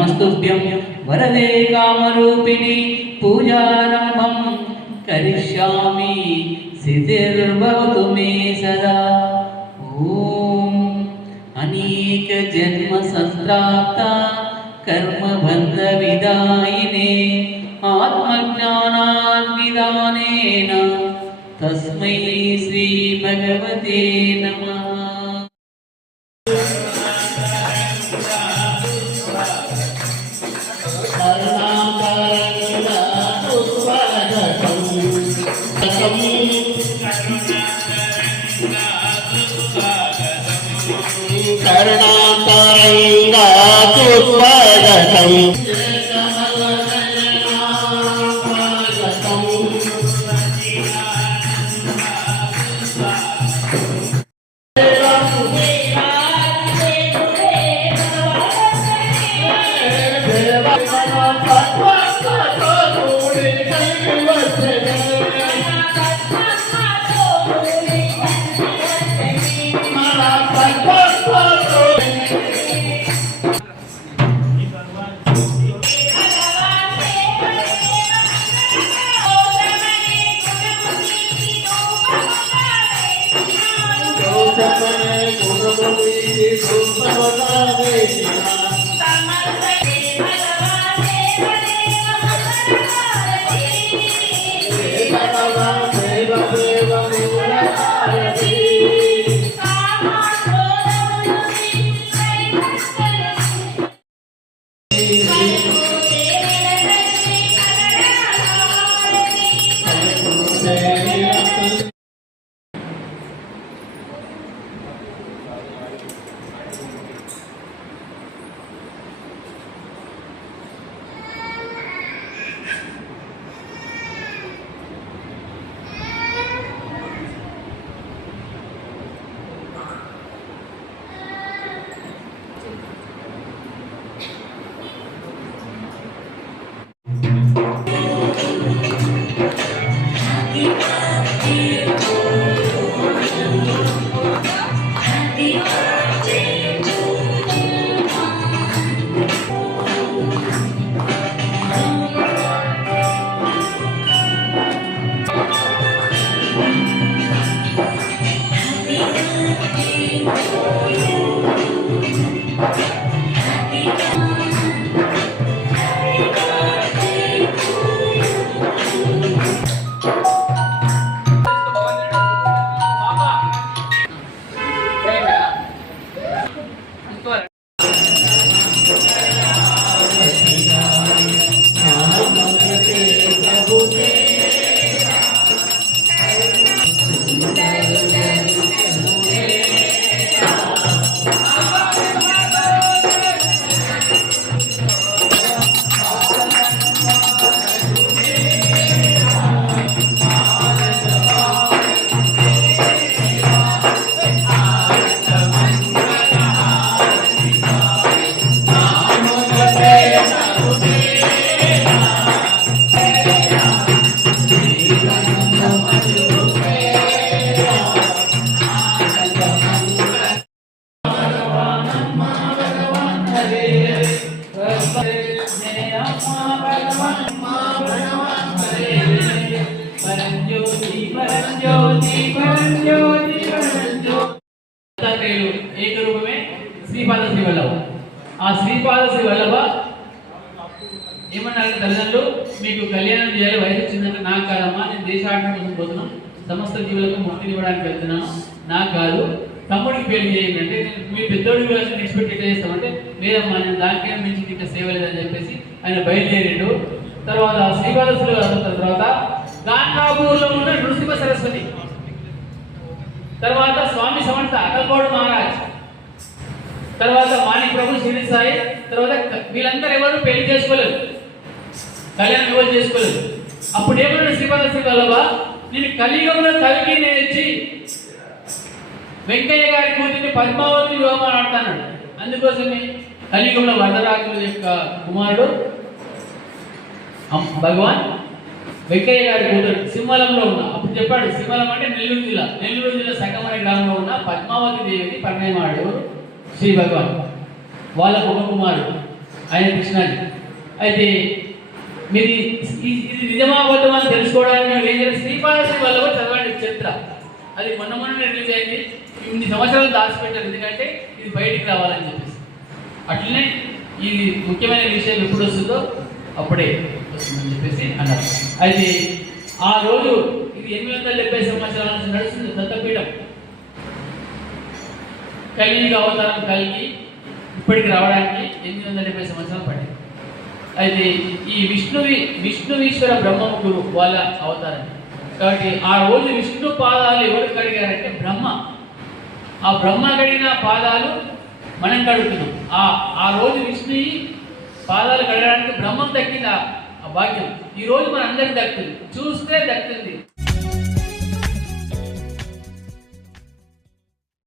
नमस्तुभ्यं वरदे कामरूपिणी पूजारम्भं करिष्यामि सिद्धिर्भवतु मे सदा। ॐ अनेक जन्म संप्राप्ता कर्मबन्धविदायिने आत्मज्ञानान्विदानेन तस्मै श्री भगवते नमः। करुणातरंगा सुस्वागतम् एक रूप में श्रीपाद श्री वल्लभ आ श्रीपाद श्री वल्लभ ఏమన్నారు తల్లిదండ్రులు మీకు కళ్యాణం చేయాలి వయసు వచ్చిందంటే నాకు కాదమ్మా నేను దేశాటన కోసం పోతున్నాను సమస్త జీవులకు ముక్తిని ఇవ్వడానికి వెళ్తున్నాను నాకు కాదు తమ్ముడికి పెళ్లి చేయండి అంటే మీ పెద్దోడి గురించి ఎక్స్పెక్ట్ ఎట్లా చేస్తామంటే లేదమ్మా నేను దానికైనా మించి ఇంకా సేవ లేదని చెప్పేసి ఆయన బయలుదేరిండు తర్వాత శ్రీపాదశ్రీ తర్వాత గాంధాపూర్లో ఉన్న నృసింహ సరస్వతి తర్వాత స్వామి సమర్థ అకల్కోడు మహారాజ్ తర్వాత మాణిక్ ప్రభు షిరిడి సాయి తర్వాత వీళ్ళందరూ ఎవరు పెళ్లి చేసుకోలేదు కళ్యాణం ఎవరు చేసుకోలేదు అప్పుడు ఏమన్నాడు శ్రీపాదశ్రీ వల్లభ నేను కలియుగంలో కలిగి నేర్చి వెంకయ్య గారి కూతురిని పద్మావతి వివాహం ఆడతాడు అందుకోసమే కలియుగంలో వరదరాజుల యొక్క కుమారుడు భగవాన్ వెంకయ్య గారి కూతురు సింహలంలో ఉన్న అప్పుడు చెప్పాడు సింహలం అంటే నెల్లూరు జిల్లా సగమనే గ్రామంలో ఉన్న పద్మావతి దేవిని పరిణయమాడు శ్రీ భగవాన్ వాళ్ళకు ఒక కుమారుడు ఆయన కృష్ణాజీ. అయితే మీరు ఇది నిజమా అబద్ధమా అని తెలుసుకోవడానికి మేము ఏం చేయాలి, శ్రీపాదశ్రీ వల్లభ చదవండి చరిత్ర. అది మొన్న రిలీజ్ అయింది. ఇన్ని సంవత్సరాలు దాచిపెట్టారు, ఎందుకంటే ఇది బయటికి రావాలని చెప్పేసి. అట్లనే ఈ ముఖ్యమైన విషయం ఎప్పుడు వస్తుందో అప్పుడే వస్తుందని చెప్పేసి అన్నారు. అయితే ఆ రోజు ఇది 870 సంవత్సరాల నుంచి నడుస్తుంది దత్తపీఠం. కలియుగ అవతారం కలిగి ఇప్పటికి రావడానికి 870 సంవత్సరాలు పట్టింది. అయితే ఈ విష్ణువీశ్వర బ్రహ్మముఖుడు వాళ్ళ అవతారం. కాబట్టి ఆ రోజు విష్ణు పాదాలు ఎవరు కడిగారంటే బ్రహ్మ. ఆ బ్రహ్మ కడిగిన పాదాలు మనం కడుగుతున్నాం. ఆ రోజు విష్ణు పాదాలు కడగడానికి బ్రహ్మం దక్కింది ఆ భాగ్యం. ఈ రోజు మన అందరికి దక్కుతుంది, చూస్తే దక్కుతుంది.